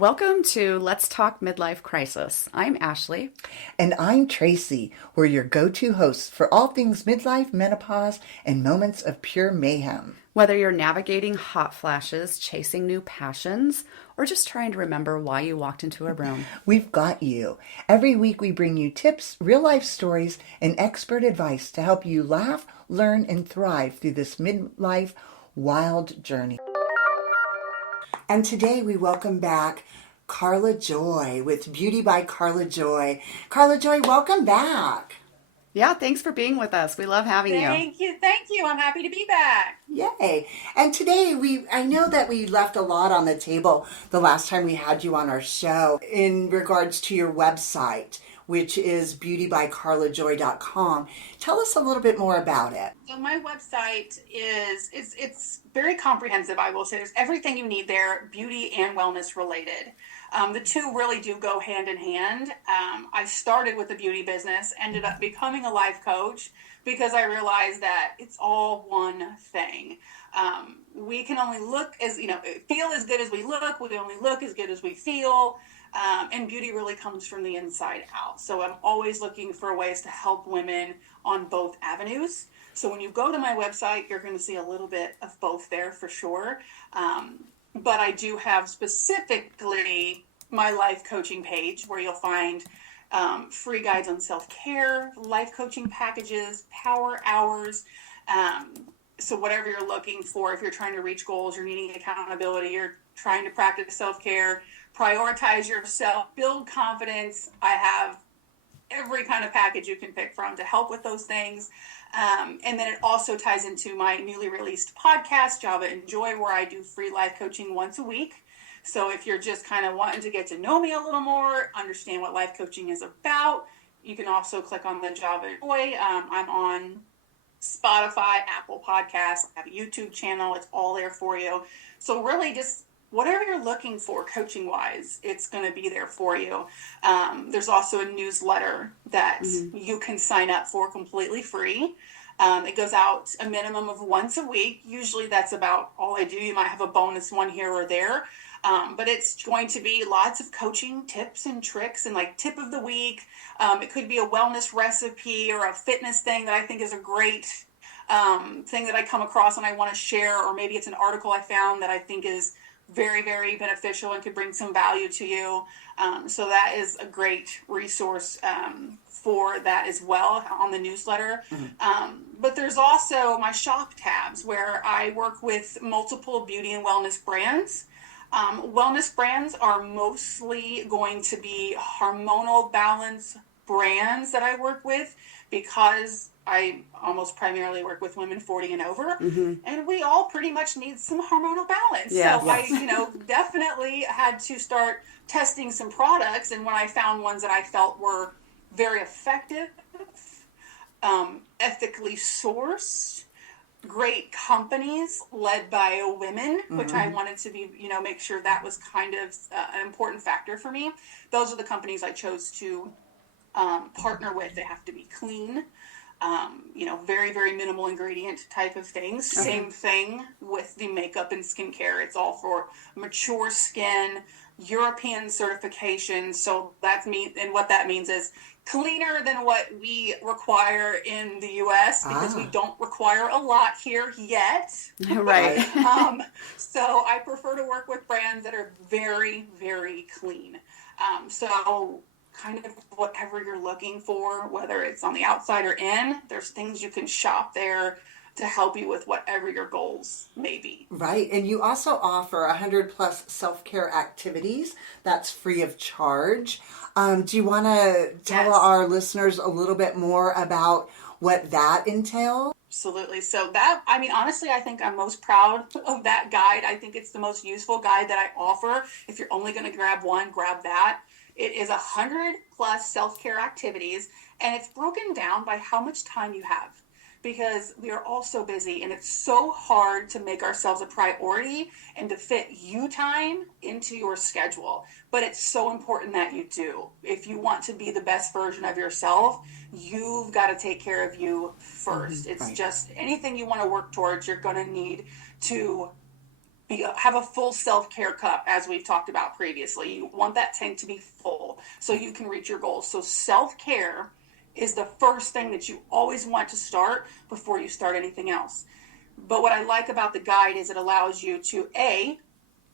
Welcome to Let's Talk Midlife Crisis. I'm Ashley. And I'm Tracy. We're your go-to hosts for all things midlife, menopause, and moments of pure mayhem. Whether you're navigating hot flashes, chasing new passions, or just trying to remember why you walked into a room, We've got you. Every week we bring you tips, real-life stories, and expert advice to help you laugh, learn, and thrive through this midlife wild journey. And today we welcome back Karla Joy with Beauty by Karla Joy. Karla Joy, welcome back. yeah, thanks for being with us. We love having you. Thank you. I'm happy to be back. Yay. And today I know that we left a lot on the table the last time we had you on our show in regards to your website, which is beautybykarlajoy.com. Tell us a little bit more about it. So my website it's very comprehensive. I will say there's everything you need there, beauty and wellness related. The two really do go hand in hand. I started with the beauty business, ended up becoming a life coach because I realized that it's all one thing. We can only feel as good as we look. We only look as good as we feel. And beauty really comes from the inside out. So I'm always looking for ways to help women on both avenues. So when you go to my website, you're going to see a little bit of both there for sure. But I do have specifically my life coaching page where you'll find free guides on self-care, life coaching packages, power hours. So whatever you're looking for, if you're trying to reach goals, you're needing accountability, you're trying to practice self-care, prioritize yourself, build confidence, I have every kind of package you can pick from to help with those things. And then it also ties into my newly released podcast, Java and Joy, where I do free life coaching once a week. So if you're just kind of wanting to get to know me a little more, understand what life coaching is about, you can also click on the Java and Joy. I'm on Spotify, Apple Podcasts, I have a YouTube channel. It's all there for you. So really just whatever you're looking for coaching wise, it's going to be there for you. There's also a newsletter that you can sign up for completely free. It goes out a minimum of once a week. Usually that's about all I do. You might have a bonus one here or there. But it's going to be lots of coaching tips and tricks and like tip of the week. It could be a wellness recipe or a fitness thing that I think is a great thing that I come across and I want to share, or maybe it's an article I found that I think is very, very beneficial and could bring some value to you. So that is a great resource for that as well on the newsletter. But there's also my shop tabs where I work with multiple beauty and wellness brands. Wellness brands are mostly going to be hormonal balance brands that I work with because I almost primarily work with women 40 and over, and we all pretty much need some hormonal balance. Yes. So I, definitely had to start testing some products, and when I found ones that I felt were very effective, ethically sourced, great companies led by women, which I wanted to be, make sure that was kind of an important factor for me. Those are the companies I chose to partner with. They have to be clean, very, very minimal ingredient type of things. Okay. Same thing with the makeup and skincare. It's all for mature skin, European certification. So that's and what that means is cleaner than what we require in the U.S. because we don't require a lot here yet. Right. So I prefer to work with brands that are very, very clean. So kind of whatever you're looking for, whether it's on the outside or in, there's things you can shop there to help you with whatever your goals may be. Right. And you also offer 100 plus self-care activities that's free of charge. Do you want to tell our listeners a little bit more about what that entails? Absolutely. So honestly, I think I'm most proud of that guide. I think it's the most useful guide that I offer. If you're only going to grab one, grab that. It is 100 plus self-care activities, and it's broken down by how much time you have, because we are all so busy and it's so hard to make ourselves a priority and to fit you time into your schedule. But it's so important that you do. If you want to be the best version of yourself, you've got to take care of you first. It's just anything you want to work towards, you're going to need to have a full self-care cup, as we've talked about previously. You want that tank to be full so you can reach your goals. So self-care is the first thing that you always want to start before you start anything else. But what I like about the guide is it allows you to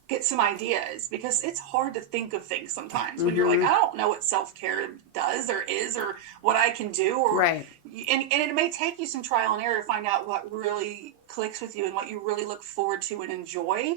get some ideas, because it's hard to think of things sometimes when you're like, I don't know what self-care does or is, or what I can do, or Right. and it may take you some trial and error to find out what really clicks with you and what you really look forward to and enjoy.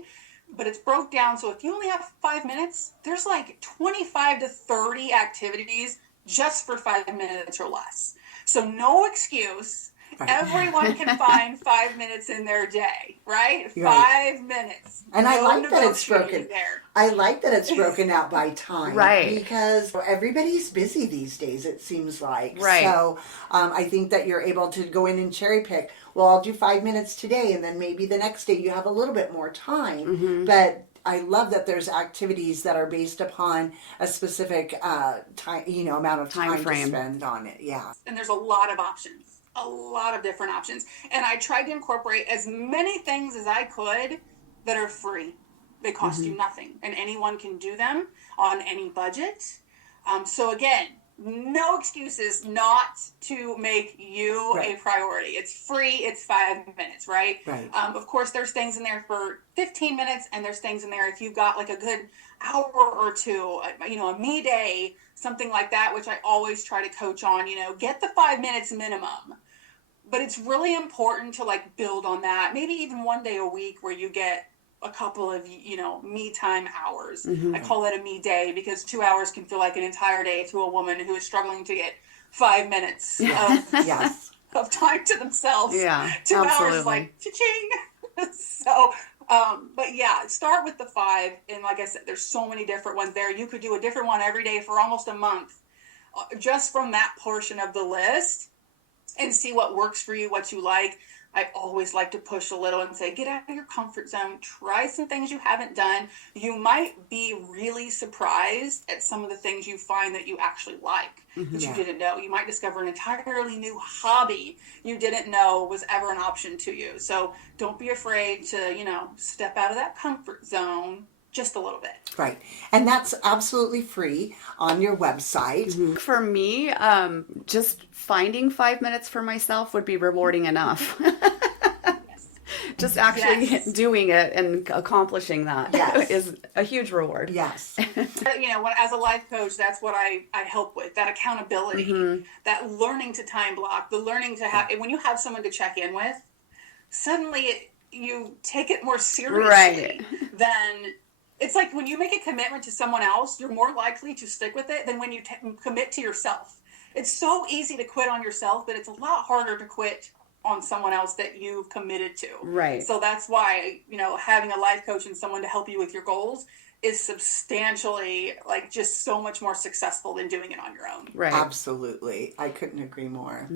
But it's broke down, so if you only have 5 minutes, there's like 25 to 30 activities just for 5 minutes or less. So no excuse. Right. Everyone can find 5 minutes in their day, right? Right. 5 minutes. And No I like that it's broken. negotiating there. I like that it's broken out by time, Right. Because everybody's busy these days, it seems like. Right. So I think that you're able to go in and cherry pick. Well, I'll do 5 minutes today, and then maybe the next day you have a little bit more time. But I love that there's activities that are based upon a specific time, amount of time to frame. spend on it. Yeah. And there's a lot of options. A lot of different options. And I tried to incorporate as many things as I could that are free. They cost you nothing. And anyone can do them on any budget. So again, no excuses not to make you Right. a priority. It's free. It's 5 minutes, right? Right. Of course, there's things in there for 15 minutes, and there's things in there if you've got like a good hour or two, a me day, something like that, which I always try to coach on, get the 5 minutes minimum. But it's really important to like build on that. Maybe even one day a week where you get a couple of, me time hours. I call it a me day, because 2 hours can feel like an entire day to a woman who is struggling to get 5 minutes Yes. of time to themselves. Yeah, 2 hours absolutely. is like cha-ching. So, but yeah, start with the 5. And like I said, there's so many different ones there. You could do a different one every day for almost a month, just from that portion of the list, and see what works for you, what you like. I always like to push a little and say, get out of your comfort zone, try some things you haven't done. You might be really surprised at some of the things you find that you actually like that you didn't know. You might discover an entirely new hobby you didn't know was ever an option to you. So don't be afraid to, step out of that comfort zone just a little bit. Right. And that's absolutely free on your website. For me, just finding 5 minutes for myself would be rewarding enough. Just actually doing it and accomplishing that is a huge reward. Yes. As a life coach, that's what I help with, that accountability, that learning to time block, the learning to have, when you have someone to check in with, suddenly you take it more seriously than... It's like when you make a commitment to someone else, you're more likely to stick with it than when you commit to yourself. It's so easy to quit on yourself, but it's a lot harder to quit on someone else that you've committed to. Right. So that's why, having a life coach and someone to help you with your goals is substantially, just so much more successful than doing it on your own. Right. Absolutely. I couldn't agree more.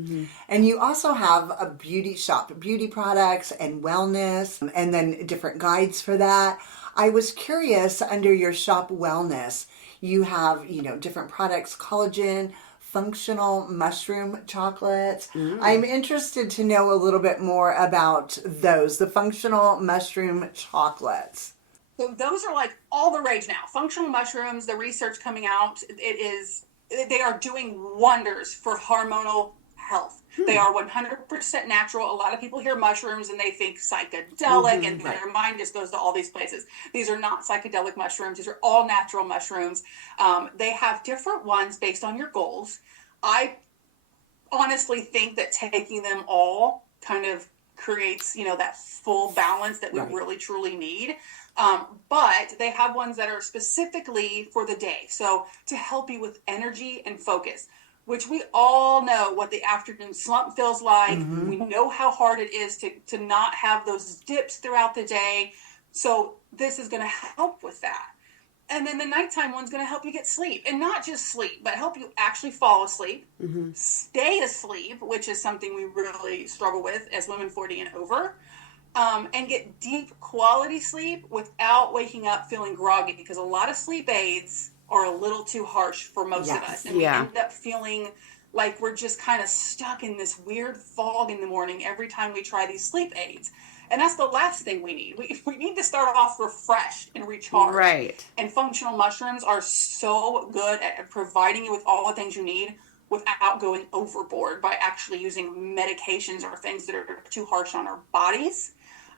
And you also have a beauty shop, beauty products and wellness, and then different guides for that. I was curious, under your shop wellness, you have, different products, collagen, functional mushroom chocolates. I'm interested to know a little bit more about those, the functional mushroom chocolates. So those are like all the rage now. Functional mushrooms, the research coming out, they are doing wonders for hormonal health. They are 100% natural. A lot of people hear mushrooms and they think psychedelic, and their mind just goes to all these places. These are not psychedelic mushrooms. These are all natural mushrooms. They have different ones based on your goals. I honestly think that taking them all kind of creates, that full balance that we really truly need. But they have ones that are specifically for the day. So to help you with energy and focus, which we all know what the afternoon slump feels like. We know how hard it is to not have those dips throughout the day. So this is going to help with that. And then the nighttime one's going to help you get sleep. And not just sleep, but help you actually fall asleep, stay asleep, which is something we really struggle with as women 40 and over, and get deep quality sleep without waking up feeling groggy, because a lot of sleep aids are a little too harsh for most of us. And we end up feeling like we're just kind of stuck in this weird fog in the morning every time we try these sleep aids. And that's the last thing we need. We need to start off refreshed and recharged. Right. And functional mushrooms are so good at providing you with all the things you need without going overboard by actually using medications or things that are too harsh on our bodies.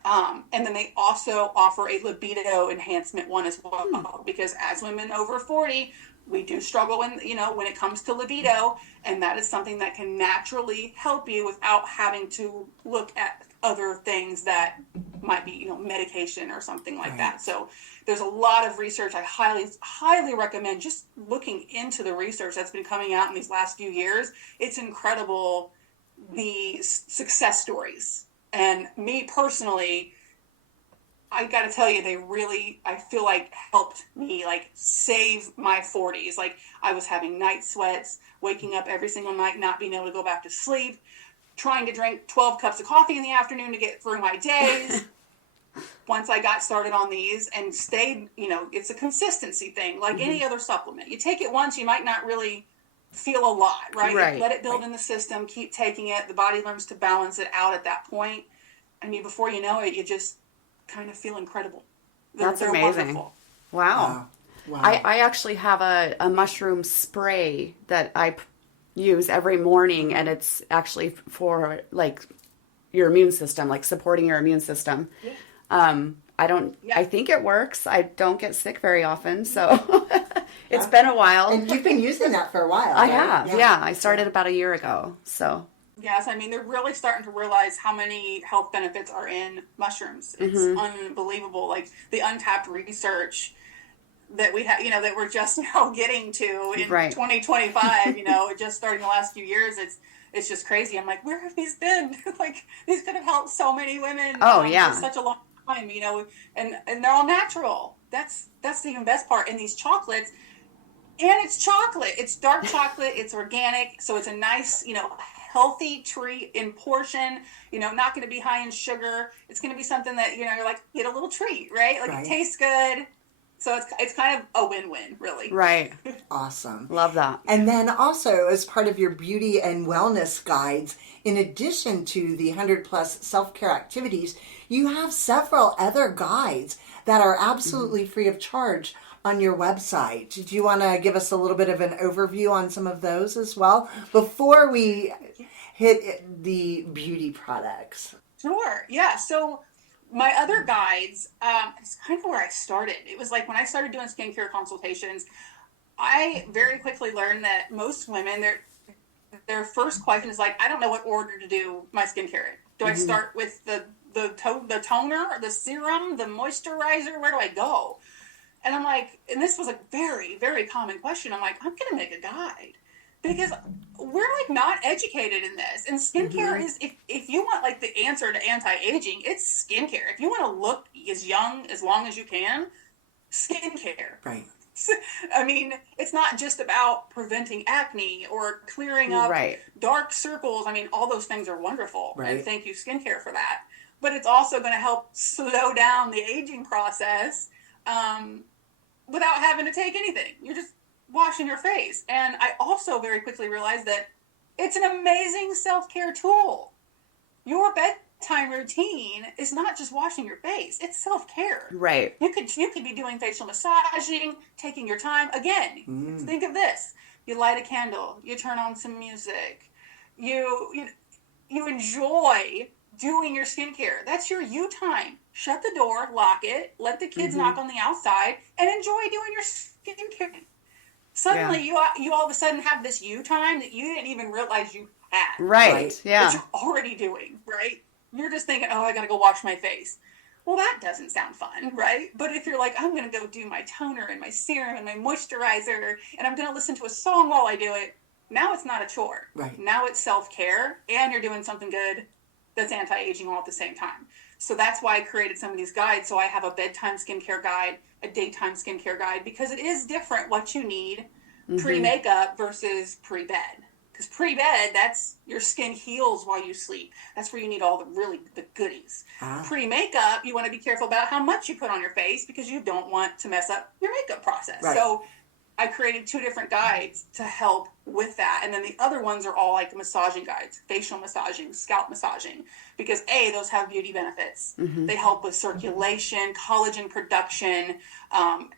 And then they also offer a libido enhancement one as well, because as women over 40, we do struggle when it comes to libido, and that is something that can naturally help you without having to look at other things that might be, medication or something like that. So there's a lot of research. I highly recommend just looking into the research that's been coming out in these last few years. It's incredible, the success stories. And me personally, I got to tell you, they really, I feel like, helped me, like, save my 40s. Like, I was having night sweats, waking up every single night, not being able to go back to sleep, trying to drink 12 cups of coffee in the afternoon to get through my days. Once I got started on these and stayed, it's a consistency thing, like any other supplement. You take it once, you might not really feel a lot, right? Let it build in the system, keep taking it. The body learns to balance it out at that point. And before you know it, you just kind of feel incredible. That's amazing. Wonderful. Wow. I actually have a mushroom spray that I use every morning, and it's actually for, like, your immune system, like supporting your immune system. I think it works. I don't get sick very often, so it's been a while. And you've been using that for a while. I have. Yeah. I started about a year ago, so. Yes, I mean, they're really starting to realize how many health benefits are in mushrooms. It's unbelievable. Like, the untapped research that we have, that we're just now getting to in 2025, just starting the last few years. It's just crazy. I'm like, where have these been? Like, these could have helped so many women for such a long time, and they're all natural. That's the even best part. And these chocolates, and it's chocolate. It's dark chocolate. It's organic. So it's a nice, healthy treat in portion, not going to be high in sugar. It's going to be something that, you're like, get a little treat, right? Like, it tastes good. So it's kind of a win-win, really. Right. Awesome. Love that. And then also, as part of your beauty and wellness guides, in addition to the 100+ self-care activities, you have several other guides that are absolutely free of charge on your website. Do you want to give us a little bit of an overview on some of those as well before we hit the beauty products? Sure. Yeah. So my other guides, it's kind of where I started. It was like when I started doing skincare consultations, I very quickly learned that most women, their first question is like, I don't know what order to do my skincare in. Do I start with the toner, the serum, the moisturizer? Where do I go? And I'm like, and this was a very, very common question. I'm like, I'm going to make a guide because we're like not educated in this. And skincare is, if you want like the answer to anti-aging, it's skincare. If you want to look as young, as long as you can, skincare. Right. I mean, it's not just about preventing acne or clearing up dark circles. I mean, all those things are wonderful. Right. And thank you, skincare, for that. But it's also going to help slow down the aging process without having to take anything. You're just washing your face. And I also very quickly realized that it's an amazing self-care tool. Your bedtime routine is not just washing your face. It's self-care. Right. You could be doing facial massaging, taking your time. Again, think of this. You light a candle. You turn on some music. You enjoy doing your skincare. That's your you time. Shut the door, lock it, let the kids knock on the outside, and enjoy doing your skincare. Suddenly, you all of a sudden have this you time that you didn't even realize you had. Right. Yeah. That you're already doing, right? You're just thinking, oh, I got to go wash my face. Well, that doesn't sound fun, right? But if you're like, I'm going to go do my toner and my serum and my moisturizer, and I'm going to listen to a song while I do it, now it's not a chore. Right. Now it's self-care, and you're doing something good that's anti-aging all at the same time. So that's why I created some of these guides. So I have a bedtime skincare guide, a daytime skincare guide, because it is different what you need pre-makeup versus pre-bed. Because pre-bed, that's your skin heals while you sleep. That's where you need all the goodies. Pre-makeup, you want to be careful about how much you put on your face because you don't want to mess up your makeup process. Right. So I created 2 different guides to help with that. And then the other ones are all like massaging guides, facial massaging, scalp massaging, because those have beauty benefits. They help with circulation, collagen production,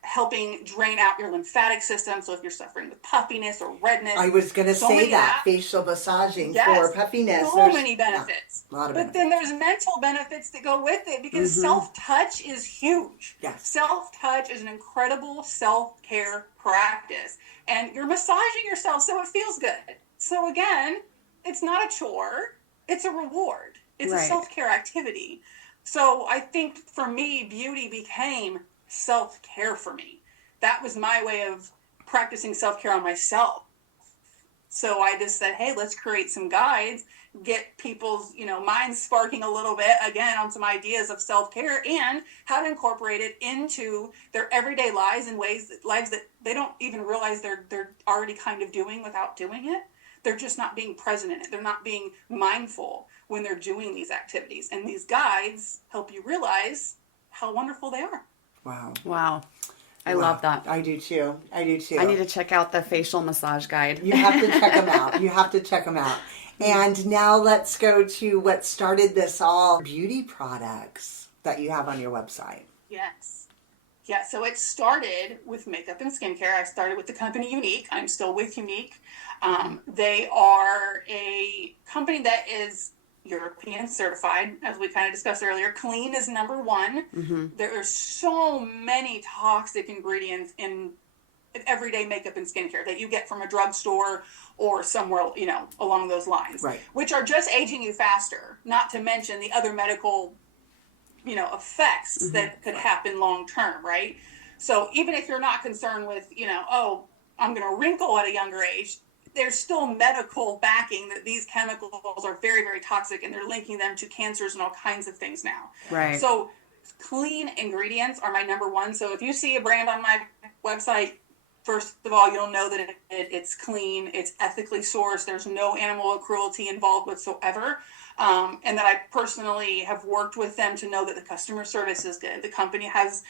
helping drain out your lymphatic system. So if you're suffering with puffiness or redness, I was going to say that facial massaging for puffiness. So many benefits. Yeah, a lot of but benefits. Then there's mental benefits that go with it, because self-touch is huge. Yes. Self-touch is an incredible self-care practice. And you're massaging yourself so it feels good. So again, it's not a chore, it's a reward. It's a self-care activity. So I think for me, beauty became self-care for me. That was my way of practicing self-care on myself. So I just said, hey, let's create some guides, get people's, minds sparking a little bit again on some ideas of self-care and how to incorporate it into their everyday lives in lives that they don't even realize they're already kind of doing without doing it. They're just not being present in it. They're not being mindful when they're doing these activities. And these guides help you realize how wonderful they are. Wow. I love that. I do too. I need to check out the facial massage guide. You have to check them out. And now let's go to what started this all, beauty products that you have on your website. Yes. Yeah, so it started with makeup and skincare. I started with the company Unique. I'm still with Unique. They are a company that is European certified, as we kind of discussed earlier. Clean is number one. There are so many toxic ingredients in everyday makeup and skincare that you get from a drugstore or somewhere, along those lines, which are just aging you faster, not to mention the other medical, effects that could happen long term, right? So even if you're not concerned with, I'm going to wrinkle at a younger age, there's still medical backing that these chemicals are very, very toxic, and they're linking them to cancers and all kinds of things now. Right. So clean ingredients are my number one. So if you see a brand on my website, first of all, you'll know that it's clean, it's ethically sourced, there's no animal cruelty involved whatsoever, and that I personally have worked with them to know that the customer service is good. The company has,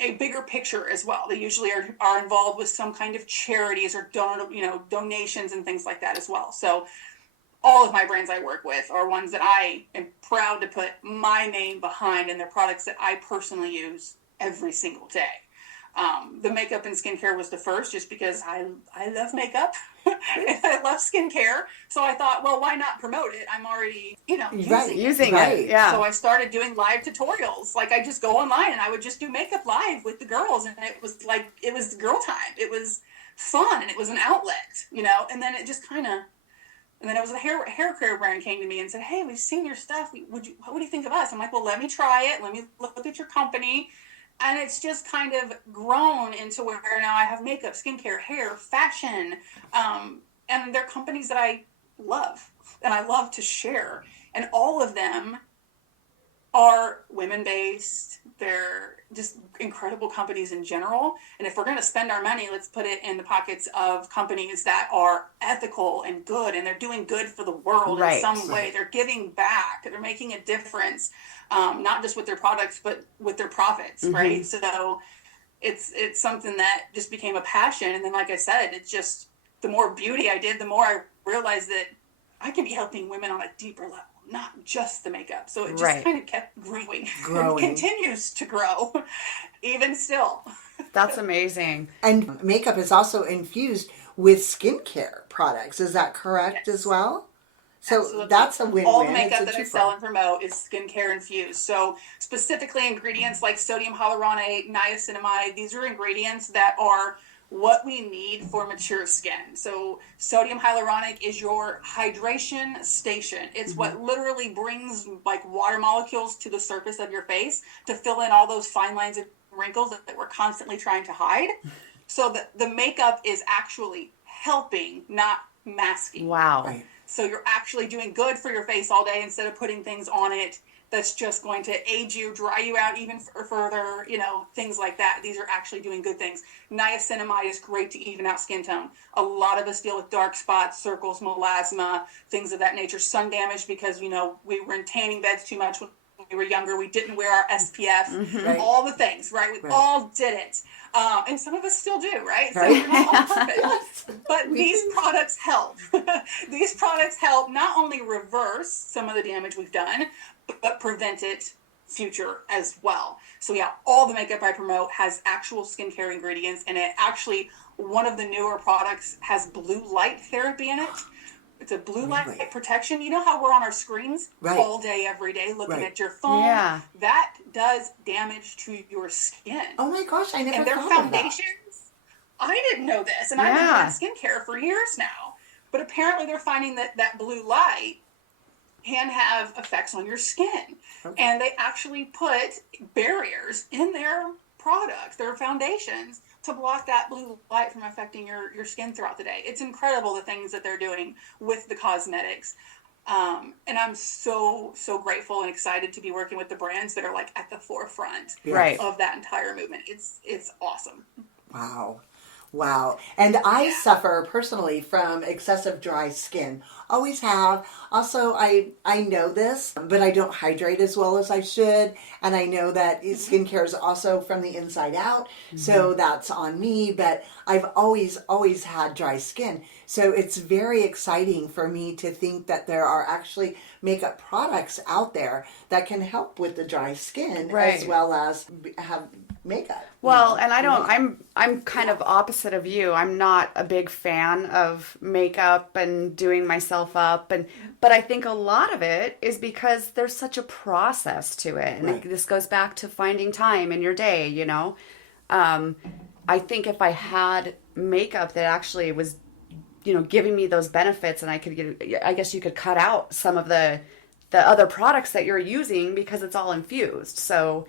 a bigger picture as well. They usually are involved with some kind of charities or donations and things like that as well. So all of my brands I work with are ones that I am proud to put my name behind, and they're products that I personally use every single day. The makeup and skincare was the first, just because I love makeup and I love skincare. So I thought, well, why not promote it? I'm already, using it. Yeah. So I started doing live tutorials. Like, I just go online and I would just do makeup live with the girls, and it was girl time. It was fun, and it was an outlet, and then it just kind of, and then it was a hair care brand came to me and said, hey, we've seen your stuff. What do you think of us? I'm like, well, let me try it. Let me look at your company. And it's just kind of grown into where now I have makeup, skincare, hair, fashion, and they're companies that I love and I love to share. And all of them are women-based. They're just incredible companies in general. And if we're going to spend our money, let's put it in the pockets of companies that are ethical and good, and they're doing good for the world in some way. They're giving back. They're making a difference, not just with their products, but with their profits, right? So it's something that just became a passion. And then, like I said, it's just the more beauty I did, the more I realized that I can be helping women on a deeper level, not just the makeup. So it just kind of kept growing. And continues to grow, even still. That's amazing. And makeup is also infused with skincare products. Is that correct as well? So absolutely. That's a win-win. All the makeup that I sell and promote is skincare infused. So specifically ingredients like sodium hyaluronate, niacinamide, these are ingredients that are what we need for mature skin. So sodium hyaluronic is your hydration station. It's what literally brings like water molecules to the surface of your face to fill in all those fine lines and wrinkles that we're constantly trying to hide. So the makeup is actually helping, not masking. Wow. Right. So you're actually doing good for your face all day instead of putting things on it that's just going to age you, dry you out even further, things like that. These are actually doing good things. Niacinamide is great to even out skin tone. A lot of us deal with dark spots, circles, melasma, things of that nature. Sun damage because, we were in tanning beds too much when we were younger. We didn't wear our SPF, Right. all the things, right? We Right. all did it. And some of us still do, right? So Right. we're not all perfect. Yes, But we these do. products help. These products help not only reverse some of the damage we've done, but prevent it future as well. So yeah, all the makeup I promote has actual skincare ingredients in it. Actually, one of the newer products has blue light therapy in it. It's a blue light Really? protection. You know how we're on our screens Right. all day, every day, looking Right. at your phone? Yeah. That does damage to your skin. Oh my gosh, I never And their thought of that. foundations, I didn't know this, and I've been doing skincare for years now. But apparently they're finding that that blue light can have effects on your skin. Okay. And they actually put barriers in their products, their foundations, to block that blue light from affecting your skin throughout the day. It's incredible the things that they're doing with the cosmetics. And I'm so grateful and excited to be working with the brands that are like at the forefront Right. of that entire movement. It's awesome. Wow. Wow. And I suffer personally from excessive dry skin. Always have. Also, I know this, but I don't hydrate as well as I should. And I know that skincare is also from the inside out. So that's on me. But I've always had dry skin. So it's very exciting for me to think that there are actually makeup products out there that can help with the dry skin as well as have makeup. Well, and I'm kind of opposite of you. I'm not a big fan of makeup and doing myself up, but I think a lot of it is because there's such a process to it. And this goes back to finding time in your day, you know. I think if I had makeup that actually was, you know, giving me those benefits, and I guess you could cut out some of the other products that you're using because it's all infused. So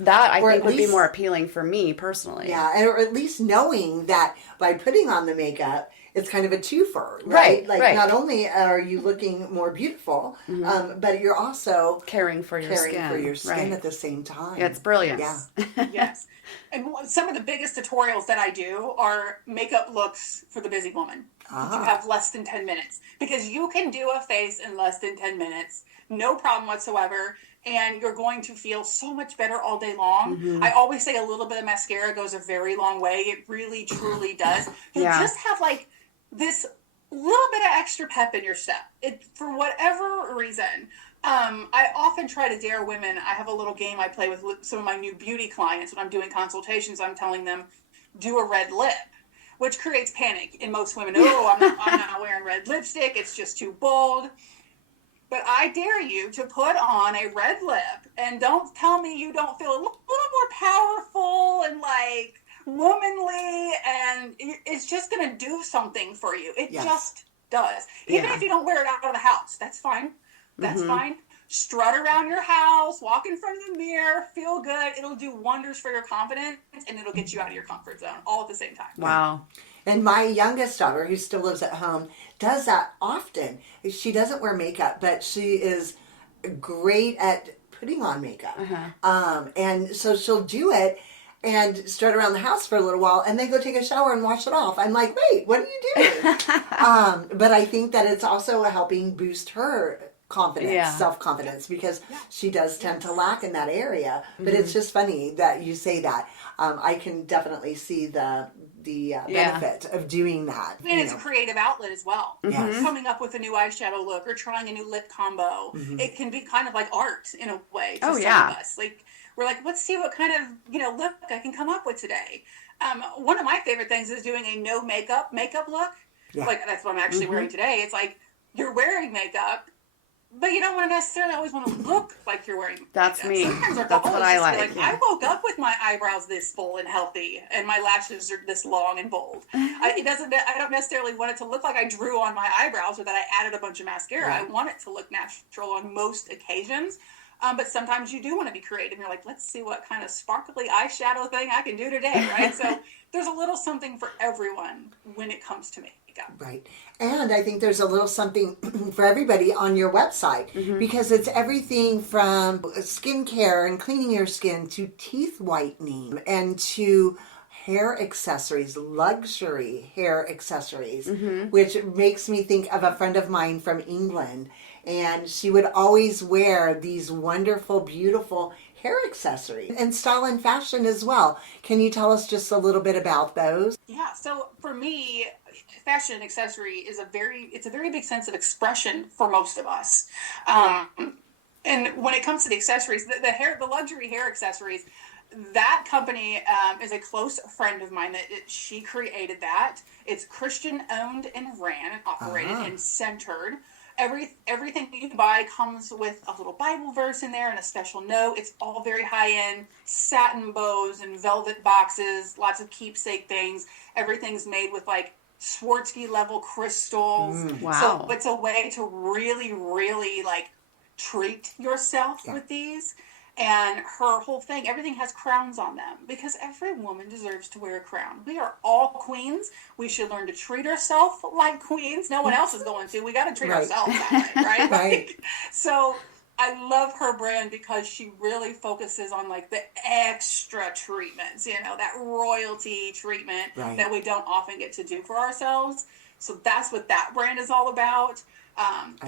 that I think would be more appealing for me personally. Yeah, or at least knowing that by putting on the makeup, it's kind of a twofer, right? Like not only are you looking more beautiful, but you're also caring for your skin at the same time. Yeah, it's brilliant. Yeah. Yes. And some of the biggest tutorials that I do are makeup looks for the busy woman. You have less than 10 minutes. Because you can do a face in less than 10 minutes, no problem whatsoever, and you're going to feel so much better all day long. I always say a little bit of mascara goes a very long way. It really, truly does. You just have like this little bit of extra pep in your step. For whatever reason. I often try to dare women. I have a little game I play with some of my new beauty clients when I'm doing consultations. I'm telling them, do a red lip, which creates panic in most women. Oh, I'm not wearing red lipstick. It's just too bold. But I dare you to put on a red lip, and don't tell me you don't feel a little more powerful and like womanly, and it's just going to do something for you. It just does. Even if you don't wear it out of the house, that's fine. That's fine. Strut around your house, walk in front of the mirror, feel good. It'll do wonders for your confidence, and it'll get you out of your comfort zone all at the same time. Wow. And my youngest daughter, who still lives at home, does that often. She doesn't wear makeup, but she is great at putting on makeup. And so she'll do it and strut around the house for a little while and then go take a shower and wash it off. I'm like, wait, what are you doing? But I think that it's also helping boost her confidence, self-confidence, because she does tend to lack in that area. But it's just funny that you say that. I can definitely see the benefit of doing that. And it's a creative outlet as well. Yes. Coming up with a new eyeshadow look or trying a new lip combo. It can be kind of like art in a way to some of us. Like, we're like, let's see what kind of, look I can come up with today. One of my favorite things is doing a no makeup look. Yeah. Like, that's what I'm actually wearing today. It's like, you're wearing makeup, but you don't want to necessarily always want to look like you're wearing makeup. That's me. Sometimes our That's goal what is I just to like. be I woke up with my eyebrows this full and healthy, and my lashes are this long and bold. I don't necessarily want it to look like I drew on my eyebrows or that I added a bunch of mascara. I want it to look natural on most occasions. But sometimes you do want to be creative. You're like, let's see what kind of sparkly eyeshadow thing I can do today, right? So there's a little something for everyone when it comes to makeup. Right. And I think there's a little something for everybody on your website because it's everything from skincare and cleaning your skin to teeth whitening and to hair accessories, luxury hair accessories, which makes me think of a friend of mine from England. and she would always wear these wonderful, beautiful hair accessories and style and fashion as well. Can you tell us just a little bit about those? Yeah, so for me, fashion and accessory is it's a very big sense of expression for most of us. And when it comes to the accessories, the luxury hair accessories, that company is a close friend of mine. She created that. It's Christian owned and ran and operated and centered. Everything you buy comes with a little Bible verse in there and a special note. It's all very high end, satin bows and velvet boxes, lots of keepsake things. Everything's made with like Swarovski level crystals. Wow. So it's a way to really, really like treat yourself with these. And her whole thing, everything has crowns on them because every woman deserves to wear a crown. We are all queens. We should learn to treat ourselves like queens. No one else is going to. We got to treat ourselves that way, right? Right. So I love her brand because she really focuses on like the extra treatments, that royalty treatment that we don't often get to do for ourselves. So that's what that brand is all about.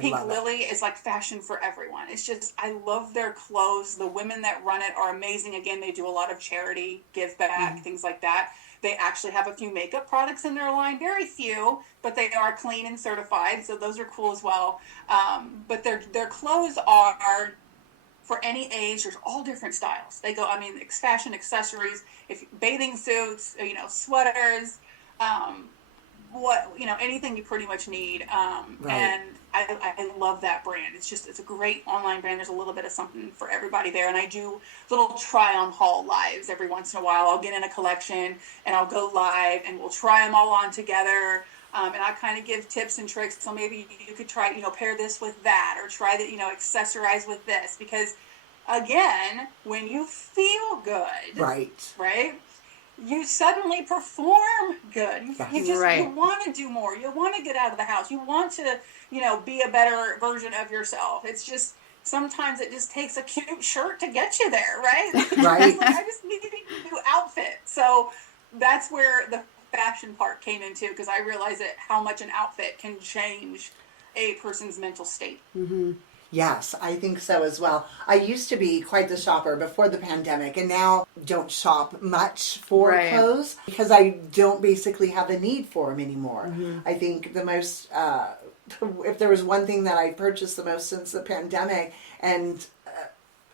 Pink Lily is like fashion for everyone. It's just, I love their clothes. The women that run it are amazing. Again, they do a lot of charity, give back, things like that. They actually have a few makeup products in their line, very few, but they are clean and certified. So those are cool as well. But their clothes are for any age. There's all different styles. They go, fashion accessories, bathing suits, sweaters, anything you pretty much need. And I love that brand. It's a great online brand. There's a little bit of something for everybody there. And I do little try on haul lives every once in a while. I'll get in a collection and I'll go live and we'll try them all on together. And I kind of give tips and tricks. So maybe you could try, pair this with that, or try that, accessorize with this, because again, when you feel good, right? You suddenly perform good. You want to do more. You want to get out of the house. You want to, be a better version of yourself. It's just, sometimes it just takes a cute shirt to get you there, right? Right. I just need a new outfit. So that's where the fashion part came into, because I realized that how much an outfit can change a person's mental state. Mm-hmm. Yes, I think so as well. I used to be quite the shopper before the pandemic, and now don't shop much for clothes because I don't basically have the need for them anymore. I think the most, if there was one thing that I purchased the most since the pandemic, and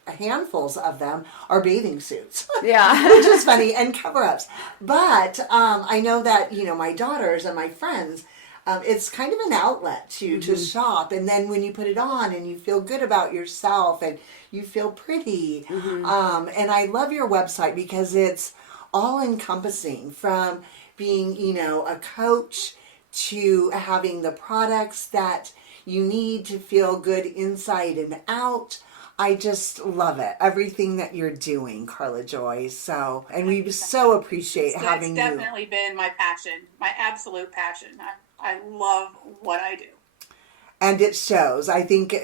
handfuls of them, are bathing suits. Yeah. Which is funny, and cover-ups. But I know that, my daughters and my friends, it's kind of an outlet to shop, and then when you put it on and you feel good about yourself and you feel pretty, and I love your website because it's all encompassing, from being a coach to having the products that you need to feel good inside and out. I just love it. Everything that you're doing, Karla Joy. So, and we so appreciate having you. It's definitely been my passion, my absolute passion. I love what I do. And it shows. I think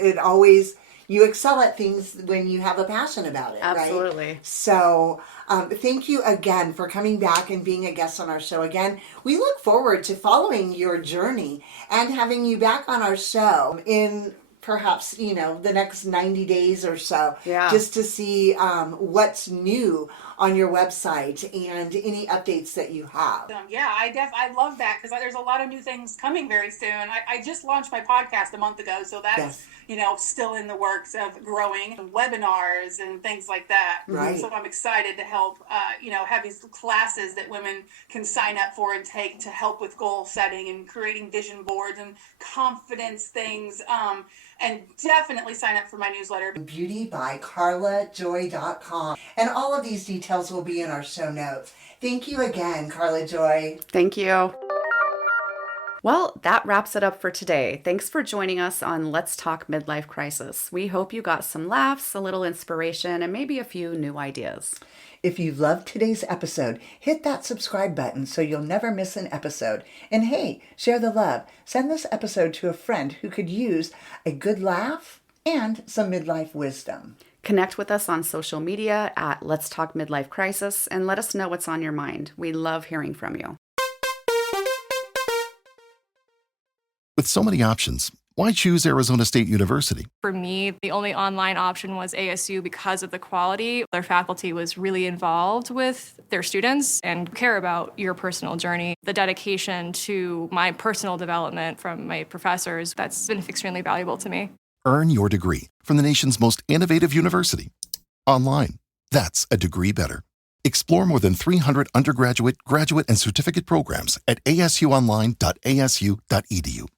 you excel at things when you have a passion about it, Absolutely. Right? So thank you again for coming back and being a guest on our show again. We look forward to following your journey and having you back on our show in perhaps, the next 90 days or so, just to see what's new on your website and any updates that you have. I love that, because there's a lot of new things coming very soon. I just launched my podcast a month ago, so that's still in the works of growing, webinars and things like that. Right. So I'm excited to help have these classes that women can sign up for and take to help with goal setting and creating vision boards and confidence things. And definitely sign up for my newsletter. beautybykarlajoy.com. And all of these details will be in our show notes. Thank you again, Karla Joy. Thank you. Well, that wraps it up for today. Thanks for joining us on Let's Talk Midlife Crisis. We hope you got some laughs, a little inspiration, and maybe a few new ideas. If you loved today's episode, hit that subscribe button so you'll never miss an episode. And hey, share the love. Send this episode to a friend who could use a good laugh and some midlife wisdom. Connect with us on social media at Let's Talk Midlife Crisis and let us know what's on your mind. We love hearing from you. With so many options, why choose Arizona State University? For me, the only online option was ASU because of the quality. Their faculty was really involved with their students and care about your personal journey. The dedication to my personal development from my professors, that's been extremely valuable to me. Earn your degree from the nation's most innovative university. Online. That's a degree better. Explore more than 300 undergraduate, graduate, and certificate programs at asuonline.asu.edu.